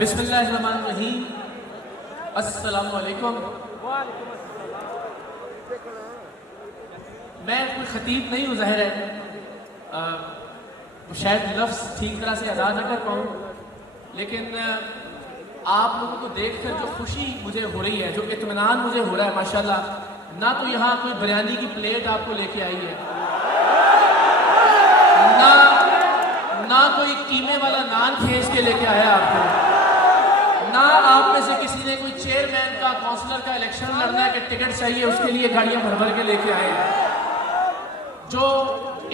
بسم اللہ الرحمن الرحیم. السلام علیکم. میں کوئی خطیب نہیں ہوں، ظاہر ہے شاید لفظ ٹھیک طرح سے ادا نہ کر پاؤں، لیکن آپ لوگوں کو دیکھ کر جو خوشی مجھے ہو رہی ہے، جو اطمینان مجھے ہو رہا ہے ماشاءاللہ، نہ تو یہاں کوئی بریانی کی پلیٹ آپ کو لے کے آئی ہے، نہ کوئی قیمے والا نان کھینچ کے لے کے آیا آپ کو، نہ آپ میں سے کسی نے کوئی چیئرمین کا کونسلر کا الیکشن لڑنا ہے کہ ٹکٹ چاہیے اس کے لیے گاڑیاں بھر بھر کے لے کے آئے ہیں. جو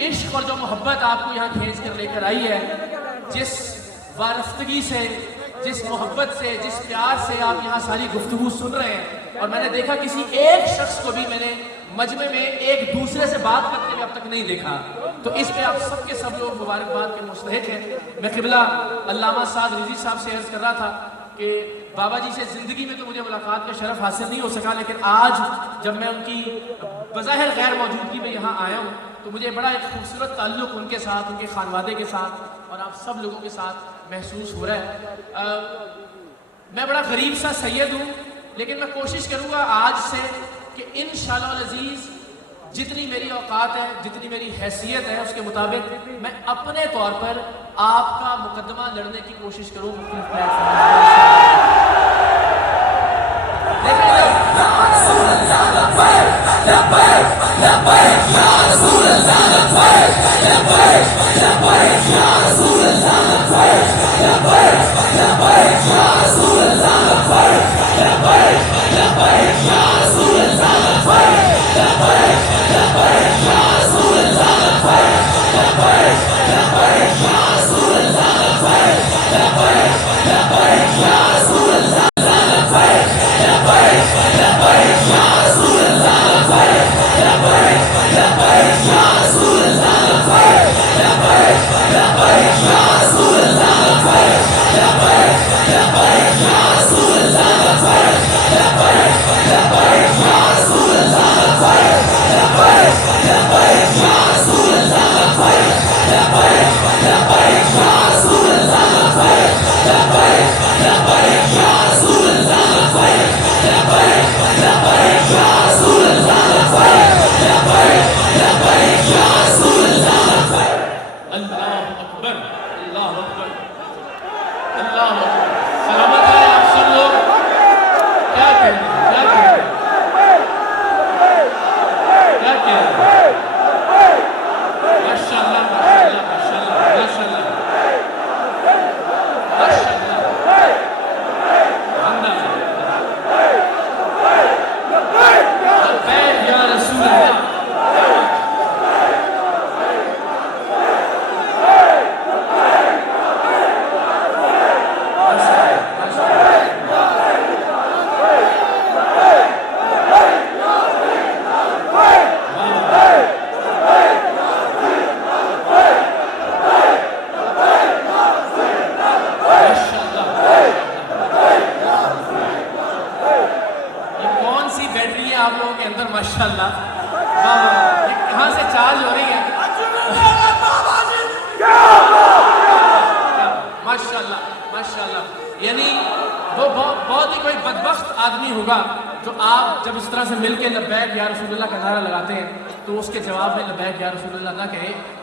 عشق اور جو محبت آپ کو یہاں کھینچ کر لے کر آئی ہے، جس وارفتگی سے، جس محبت سے، جس پیار سے آپ یہاں ساری گفتگو سن رہے ہیں، اور میں نے دیکھا کسی ایک شخص کو بھی میں نے مجمع میں ایک دوسرے سے بات کرتے ہوئے اب تک نہیں دیکھا، تو اس پہ آپ سب کے سب لوگ مبارکباد کے مستحق ہیں. میں قبلہ علامہ سعد رضوی صاحب سے عرض کر رہا تھا کہ بابا جی سے زندگی میں تو مجھے ملاقات کا شرف حاصل نہیں ہو سکا، لیکن آج جب میں ان کی بظاہر غیر موجودگی میں یہاں آیا ہوں تو مجھے بڑا ایک خوبصورت تعلق ان کے ساتھ، ان کے خانوادے کے ساتھ اور آپ سب لوگوں کے ساتھ محسوس ہو رہا ہے. میں بڑا غریب سا سید ہوں، لیکن میں کوشش کروں گا آج سے کہ انشاءاللہ العزیز جتنی میری اوقات ہے، جتنی میری حیثیت ہے، اس کے مطابق میں اپنے طور پر آپ کا مقدمہ لڑنے کی کوشش کروں مختلف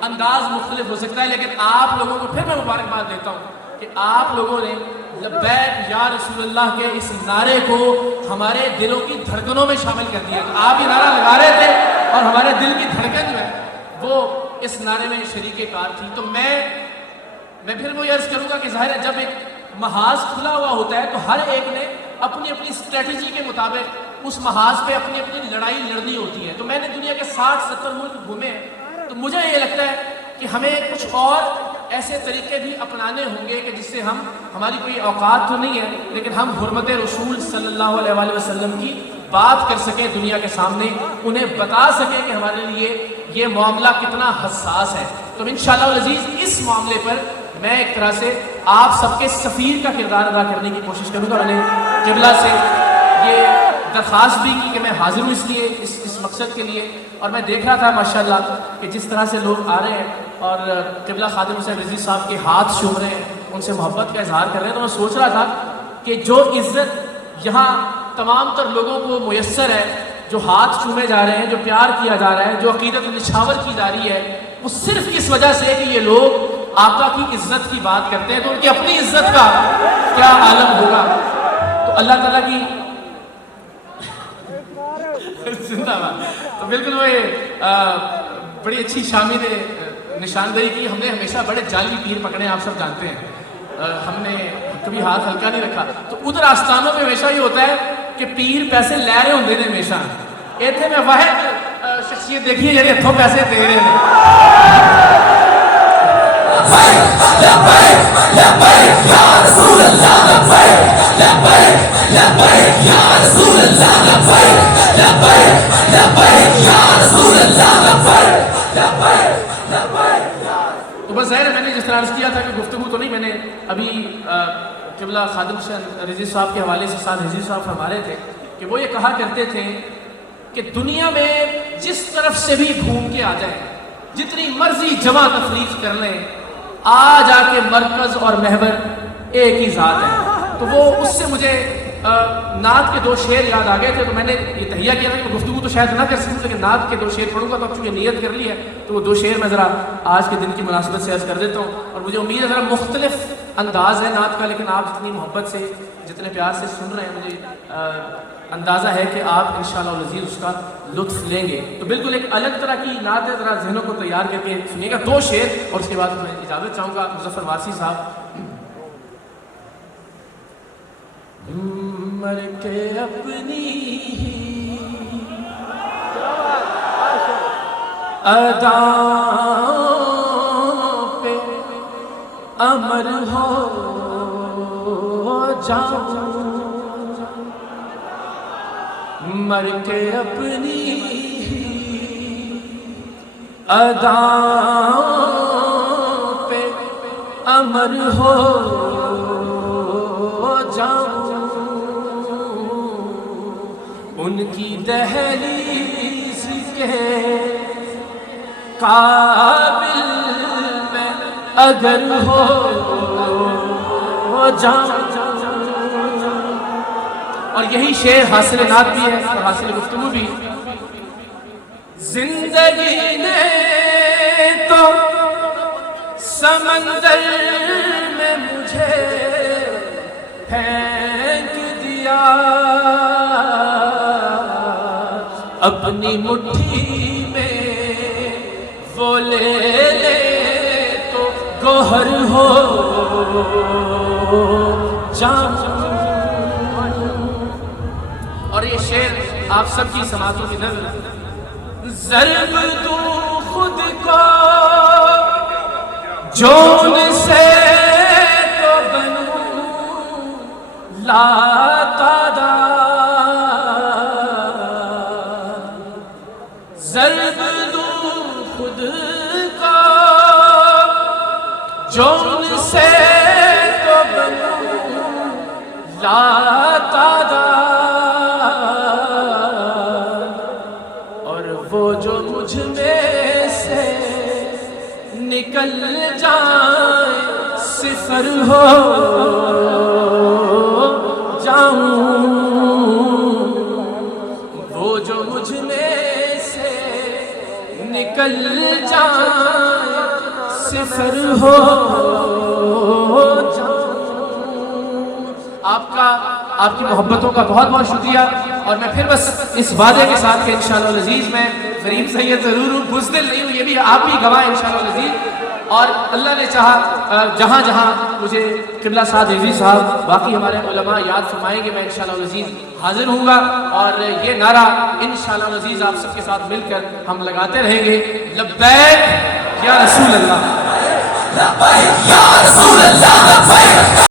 انداز مختلف ہو سکتا ہے، لیکن آپ لوگوں کو پھر میں مبارکباد دیتا ہوں کہ آپ لوگوں نے لبیک یا رسول اللہ کے اس نعرے کو ہمارے دلوں کی دھڑکنوں میں شامل کر دیا. تو آپ یہ نعرہ لگا رہے تھے اور ہمارے دل کی دھڑکن جو ہے وہ اس نعرے میں شریک کار تھی. تو میں پھر وہ عرض کروں گا کہ ظاہر ہے جب ایک محاذ کھلا ہوا ہوتا ہے تو ہر ایک نے اپنی اپنی اسٹریٹجی کے مطابق اس محاذ پہ اپنی اپنی لڑائی لڑنی ہوتی ہے. تو میں نے دنیا کے 60-70 ملک گھومے ہیں، تو مجھے یہ لگتا ہے کہ ہمیں کچھ اور ایسے طریقے بھی اپنانے ہوں گے کہ جس سے ہماری کوئی اوقات تو نہیں ہے لیکن ہم حرمت رسول صلی اللہ علیہ وسلم کی بات کر سکیں دنیا کے سامنے، انہیں بتا سکیں کہ ہمارے لیے یہ معاملہ کتنا حساس ہے۔ تو انشاءاللہ العزیز اس معاملے پر میں ایک طرح سے آپ سب کے سفیر کا کردار ادا کرنے کی کوشش کروں گا۔ میں نے قبلہ سے یہ درخواست بھی کی کہ میں حاضر ہوں اس لیے، اس مقصد کے لیے، اور میں دیکھ رہا تھا ماشاءاللہ کہ جس طرح سے لوگ آ رہے ہیں اور قبلہ خادم حسین رضوی صاحب کے ہاتھ چوم رہے ہیں، ان سے محبت کا اظہار کر رہے ہیں، تو میں سوچ رہا تھا کہ جو عزت یہاں تمام تر لوگوں کو میسر ہے، جو ہاتھ چومے جا رہے ہیں، جو پیار کیا جا رہا ہے، جو عقیدت نچھاور کی جا رہی ہے، وہ صرف اس وجہ سے کہ یہ لوگ آقا کی عزت کی بات کرتے ہیں، تو ان کی اپنی عزت کا کیا عالم ہوگا۔ تو اللہ تعالیٰ کی زندہ باد۔ تو بالکل وہ بڑی اچھی شامی نے نشاندہی کی۔ ہم نے ہمیشہ بڑے جعلی پیر پکڑے، آپ سب جانتے ہیں، ہم نے کبھی ہاتھ ہلکا نہیں رکھا۔ تو ادھر آستانوں میں ہمیشہ یہ ہوتا ہے کہ پیر پیسے لے رہے ہوندے نے ہمیشہ، ایتھے میں واحد شخصیت دیکھیے جڑے ہتھوں پیسے دے رہے ہیں۔ تو بس ظاہر ہے میں نے جس طرح عرض کیا تھا کہ گفتگو تو نہیں، میں نے ابھی قبلہ خادم حسین رضوی صاحب کے حوالے سے ساتھ رضوی صاحب فرما رہے تھے کہ وہ یہ کہا کرتے تھے کہ دنیا میں جس طرف سے بھی گھوم کے آ جائیں، جتنی مرضی جمع تفریق کر لیں، آ جا کے مرکز اور محور ایک ہی ذات ہے۔ تو وہ اس سے مجھے نعت کے دو شعر یاد آ گئے تھے، تو میں نے یہ تہیہ کیا تھا کہ گفتگو تو شاید نہ کر سکوں، لیکن نعت کے دو شعر پڑھوں گا، تو اب چونکہ نیت کر لی ہے تو وہ دو شعر میں ذرا آج کے دن کی مناسبت سے عرض کر دیتا ہوں۔ اور مجھے امید ہے ذرا مختلف انداز ہے نعت کا، لیکن آپ جتنی محبت سے، جتنے پیار سے سن رہے ہیں، مجھے اندازہ ہے کہ آپ انشاءاللہ العزیز اس کا لطف لیں گے۔ تو بالکل ایک الگ طرح کی نعت ہے، ذرا ذہنوں کو تیار کر کے سنیے گا، دو شعر، اور اس کے بعد میں اجازت چاہوں گا مظفر واسی صاحب۔ مر کے اپنی اداؤں پہ امر ہو جاؤں، مر کے اپنی اداؤں پہ امر ہو جاؤں، ان کی دہلیز کے قابل میں اگر ہو جاؤں۔ اور یہی شعر حاصل نعت بھی ہے اور حاصل گفتگو بھی۔ زندگی نے تو سمندر میں مجھے پھینک دیا، اپنی مٹھی میں وہ لے لے تو گوہر ہو جاؤں۔ اور یہ شعر آپ سب کی سماعتوں کی نظر، ضرب دوں خود کو جون سے تو بنوں لا تعداد، ضرب دوں خود کو جون سے تو بنوں لا تعداد، وہ جو مجھ میں سے نکل جائے صفر ہو جاؤں، وہ جو مجھ میں سے نکل جائے صفر ہو جاؤں۔ آپ کی محبتوں کا بہت بہت شکریہ، اور میں پھر بس اس وعدے کے ساتھ کہ انشاءاللہ العزیز میں غریب سید ضرور ہوں، بزدل نہیں ہوں، یہ بھی آپ ہی گواہ انشاءاللہ العزیز۔ اور اللہ نے چاہا جہاں جہاں مجھے قبلہ سعد رضوی صاحب باقی ہمارے علماء یاد فرمائیں گے، میں انشاءاللہ العزیز حاضر ہوں گا، اور یہ نعرہ انشاءاللہ العزیز آپ سب کے ساتھ مل کر ہم لگاتے رہیں گے، لبیک یا رسول اللہ، لبیک یا رسول اللہ۔